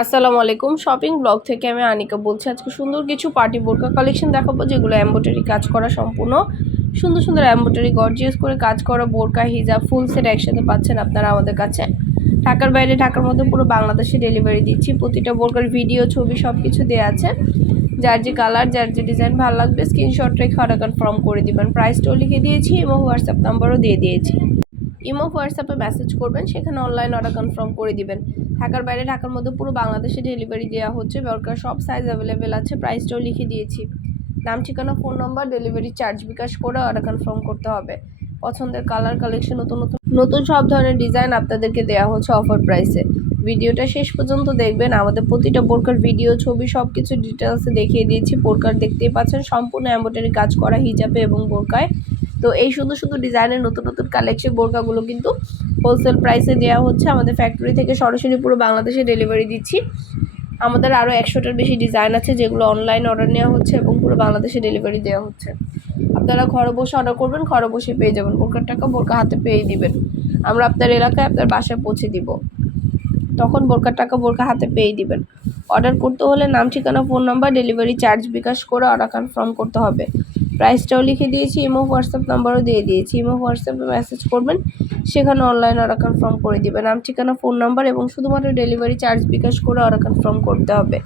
আসসালামু আলাইকুম। Shopping blog থেকে আমি আনিকা বলছি, আজকে সুন্দর কিছু পার্টি বোরকা কালেকশন দেখাবো, যেগুলো এম্ব্রয়ডারি কাজ করা সম্পূর্ণ। সুন্দর সুন্দর এম্ব্রয়ডারি গর্জিয়াস করে কাজ করা বোরকা, হিজাব ফুল সেট একসাথে পাচ্ছেন আপনারা আমাদের কাছে। ঢাকার বাইরে, ঢাকার মধ্যে পুরো বাংলাদেশে ডেলিভারি দিচ্ছি। প্রতিটা বোরকার ভিডিও ছবি সব কিছু দেওয়া আছে। যার যে কালার যার যে ডিজাইন ভালো লাগবে স্ক্রিনশট রেখে অর্ডার কনফার্ম করে দিবেন। প্রাইসটাও লিখে দিয়েছি এবং হোয়াটসঅ্যাপ নাম্বারও দিয়ে দিয়েছি। ইমো হোয়াটসঅ্যাপে মেসেজ করবেন, সেখানে অনলাইন অর্ডার কনফার্ম করে দিবেন। ঢাকার বাইরে, ঢাকার মধ্যে পুরো বাংলাদেশে ডেলিভারি দেওয়া হচ্ছে। দরকার সব সাইজ অ্যাভেলেবেল আছে প্রাইসটাও লিখে দিয়েছি। নাম, ঠিকানা phone number delivery charge bKash করে অর্ডার কনফার্ম করতে হবে। পছন্দের কালার কালেকশন নতুন নতুন নতুন সব ধরনের ডিজাইন আপনাদেরকে দেওয়া হচ্ছে অফার প্রাইসে ভিডিওটা শেষ পর্যন্ত দেখবেন। আমাদের প্রতিটা বোরকার ভিডিও ছবি সব কিছু ডিটেলসে দেখিয়ে দিয়েছি। বোরকার দেখতেই পাচ্ছেন, সম্পূর্ণ এম্ব্রয়ডারি কাজ করা হিজাবে এবং বোরকায় তো এই সুন্দর সুন্দর ডিজাইনের নতুন নতুন কালেকশন বোরকাগুলো কিন্তু হোলসেল প্রাইসে দেওয়া হচ্ছে। আমাদের ফ্যাক্টরি থেকে সরাসরি পুরো বাংলাদেশে ডেলিভারি দিচ্ছি। আমাদের আরও একশোটার বেশি ডিজাইন আছে যেগুলো অনলাইন অর্ডার নেওয়া হচ্ছে এবং পুরো বাংলাদেশে ডেলিভারি দেওয়া হচ্ছে। আপনারা ঘরে বসে অর্ডার করবেন, ঘরে বসে পেয়ে যাবেন। বোরকার টাকা বোরকা হাতে পেয়ে দিবেন। আমরা আপনার এলাকায় আপনার বাসায় পৌঁছে দিব। তখন বোরকার টাকা বোরকা হাতে পেয়ে দিবেন। অর্ডার করতে হলে নাম, ঠিকানা phone number delivery charge bKash করে অর্ডার কনফার্ম করতে হবে। প্রাইসটাও লিখে দিয়েছি ইমো হোয়াটসঅ্যাপ নাম্বারও দিয়ে দিয়েছি। ইমো হোয়াটসঅ্যাপে মেসেজ করবেন, সেখানে অনলাইন অর্ডার কনফার্ম করে দিবেন। নাম, ঠিকানা ফোন নাম্বার এবং শুধুমাত্র ডেলিভারি চার্জ বিকাশ করে অর্ডার কনফার্ম করতে হবে।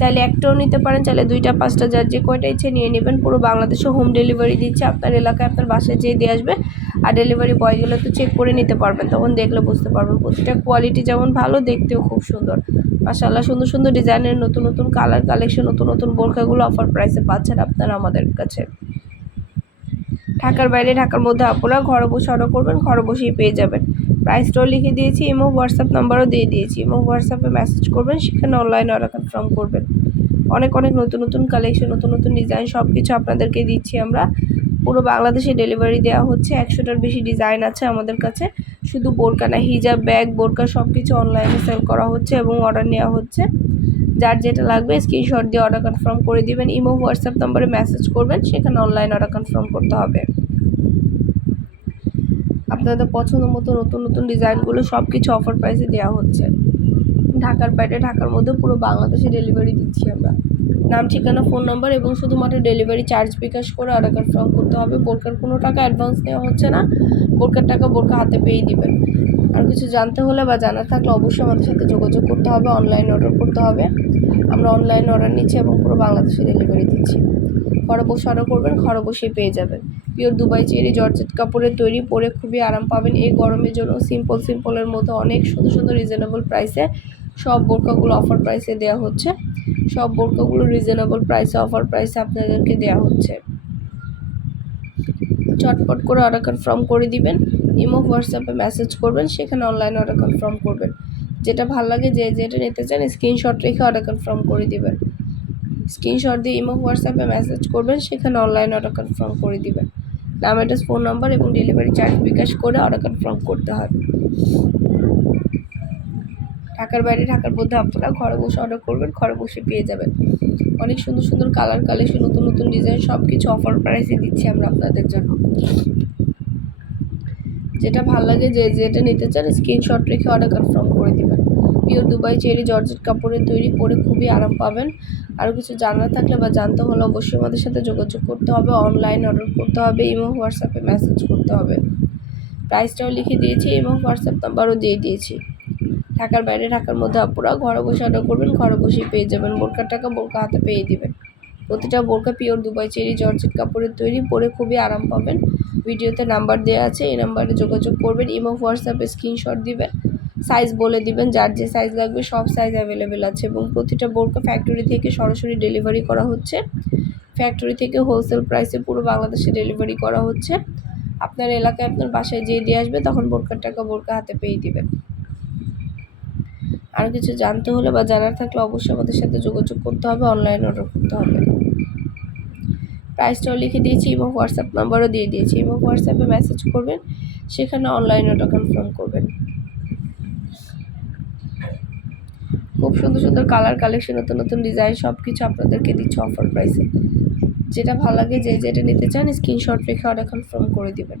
চাইলে একটাও নিতে পারেন, চাইলে দুইটা, পাঁচটা, যার যে কয়টা ইচ্ছে নিয়ে নেবেন। পুরো বাংলাদেশে হোম ডেলিভারি দিচ্ছে, আপনার এলাকায় আপনার বাসায় যেয়ে দিয়ে আসবে। আর ডেলিভারি বয়গুলো তো চেক করে নিতে পারবেন, তখন দেখলে বুঝতে পারবেন, প্রতিটা কোয়ালিটি যেমন ভালো, দেখতেও খুব সুন্দর। মাসাল্লাহ সুন্দর সুন্দর ডিজাইনের নতুন নতুন কালার কালেকশন নতুন নতুন বোরখাগুলো অফার প্রাইসে পাচ্ছেন আপনারা আমাদের কাছে। ঢাকার বাইরে, ঢাকার মধ্যে আপনারা ঘরে বসে অর্ডার করবেন, ঘরে বসেই পেয়ে যাবেন। প্রাইসটাও লিখে দিয়েছি ইমো হোয়াটসঅ্যাপ নাম্বারও দিয়ে দিয়েছি। ইমো হোয়াটসঅ্যাপে মেসেজ করবেন, সেখানে অনলাইনে অর্ডার কনফার্ম করবেন। অনেক অনেক নতুন নতুন কালেকশন নতুন নতুন ডিজাইন সব কিছু আপনাদেরকে দিচ্ছি আমরা। পুরো বাংলাদেশে ডেলিভারি দেওয়া হচ্ছে, একশোটার বেশি ডিজাইন আছে আমাদের কাছে। শুধু বোরকা না, হিজাব, ব্যাগ, বোরকা সব কিছু অনলাইনে সেল করা হচ্ছে এবং অর্ডার নেওয়া হচ্ছে। যার যেটা লাগবে স্ক্রিনশট দিয়ে অর্ডার কনফার্ম করে দিবেন। ইমো হোয়াটসঅ্যাপ নম্বরে মেসেজ করবেন, সেখানে অনলাইন অর্ডার কনফার্ম করতে হবে। আপনাদের পছন্দ মতো নতুন নতুন ডিজাইনগুলো সব কিছু অফার প্রাইসে দেওয়া হচ্ছে। ঢাকার বাইরে, ঢাকার মধ্যে পুরো বাংলাদেশে ডেলিভারি দিচ্ছি আমরা। নাম, ঠিকানা, ফোন নাম্বার এবং শুধুমাত্র ডেলিভারি চার্জ বিকাশ করে অর্ডার কনফার্ম করতে হবে। বোরকার কোনো টাকা অ্যাডভান্স নেওয়া হচ্ছে না। বোরকার টাকা বোরকা হাতে পেয়ে দিবেন। আর কিছু জানতে হলে বা জানার থাকলে অবশ্যই আমাদের সাথে যোগাযোগ করতে হবে, অনলাইন অর্ডার করতে হবে। আমরা অনলাইন অর্ডার নিচ্ছি এবং পুরো বাংলাদেশে ডেলিভারি দিচ্ছি। ঘরে বসে অর্ডার করবেন, ঘরে বসেই পেয়ে যাবেন। পিওর দুবাই চেরি, জর্জেট কাপড়ের তৈরি, পরে খুবই আরাম পাবেন। এই গরমের জন্য সিম্পল, সিম্পলের মধ্যে অনেক সুন্দর সুন্দর, রিজনেবল প্রাইসে সব বোরকাগুলো অফার প্রাইসে দেওয়া হচ্ছে। সব বোরকাগুলো রিজনেবল প্রাইসে অফার প্রাইসে আপনাদেরকে দেওয়া হচ্ছে। চটপট করে অর্ডার কনফার্ম করে দিবেন ইমো হোয়াটসঅ্যাপে মেসেজ করবেন, সেখানে অনলাইন অর্ডার কনফার্ম করবেন। যেটা ভালো লাগে, যে যেটা নিতে চান স্ক্রিনশট রেখে অর্ডার কনফার্ম করে দিবেন। স্ক্রিনশট দিয়ে ইমো হোয়াটসঅ্যাপে মেসেজ করবেন, সেখানে অনলাইন অর্ডার কনফার্ম করে দিবেন। নাম অ্যাড্রেস ফোন নাম্বার এবং ডেলিভারি চার্জ বিকাশ করে অর্ডার কনফার্ম করতে হবে। ঢাকার বাইরে, ঢাকার মধ্যে আপনারা ঘরে বসে অর্ডার করবেন, ঘরে বসে পেয়ে যাবেন। অনেক সুন্দর সুন্দর কালার কালেকশন নতুন নতুন ডিজাইন সব কিছু অফার প্রাইসে দিচ্ছি আমরা আপনাদের জন্য। যেটা ভালো লাগে যে যেটা নিতে চান স্ক্রিনশট রেখে অর্ডার কনফার্ম করে দেবেন। পিওর দুবাই চেরি জর্জেট কাপড়ের তৈরি পরে খুবই আরাম পাবেন। আরও কিছু জানার থাকলে বা জানতে হলে অবশ্যই আমাদের সাথে যোগাযোগ করতে হবে অনলাইন অর্ডার করতে হবে এবং হোয়াটসঅ্যাপে মেসেজ করতে হবে। প্রাইসটাও লিখে দিয়েছি এবং হোয়াটসঅ্যাপ নাম্বারও দিয়ে দিয়েছি। ঢাকার বাইরে, ঢাকার মধ্যে আপুরা ঘরে বসে অর্ডার করবেন, ঘরে বসেই পেয়ে যাবেন। বোরকার টাকা বোরকা হাতে পেয়ে দিবেন। প্রতিটা বোরকা পিওর দুবাই চেরি জর্জেট কাপড়ের তৈরি, পরে খুবই আরাম পাবেন। ভিডিওতে নাম্বার দেওয়া আছে, এই নাম্বারে যোগাযোগ করবেন এবং হোয়াটসঅ্যাপে স্ক্রিনশট দিবেন, সাইজ বলে দিবেন, যার যে সাইজ লাগবে সব সাইজ অ্যাভেলেবেল আছে এবং প্রতিটা বোরকা ফ্যাক্টরি থেকে সরাসরি ডেলিভারি করা হচ্ছে। ফ্যাক্টরি থেকে হোলসেল প্রাইসে পুরো বাংলাদেশে ডেলিভারি করা হচ্ছে। আপনার এলাকায় আপনার বাসায় যেয়ে দিয়ে আসবে, তখন বোরকার টাকা বোরকা হাতে পেয়ে দিবেন। আর কিছু জানতে হলে বা জানার থাকলে অবশ্যই আমাদের সাথে যোগাযোগ করতে হবে অনলাইন অর্ডার করতে হবে। প্রাইসটাও লিখে দিয়েছি এবং হোয়াটসঅ্যাপ নাম্বারও দিয়ে দিয়েছি এবং হোয়াটসঅ্যাপে মেসেজ করবেন, সেখানে অনলাইন অর্ডার কনফার্ম করবেন। খুব সুন্দর সুন্দর কালার কালেকশন নতুন নতুন ডিজাইন সব কিছু আপনাদেরকে দিচ্ছে অফার প্রাইসে যেটা ভালো লাগে, যে যেটা নিতে চান স্ক্রিনশট রেখে অর্ডার কনফার্ম করে দিবেন।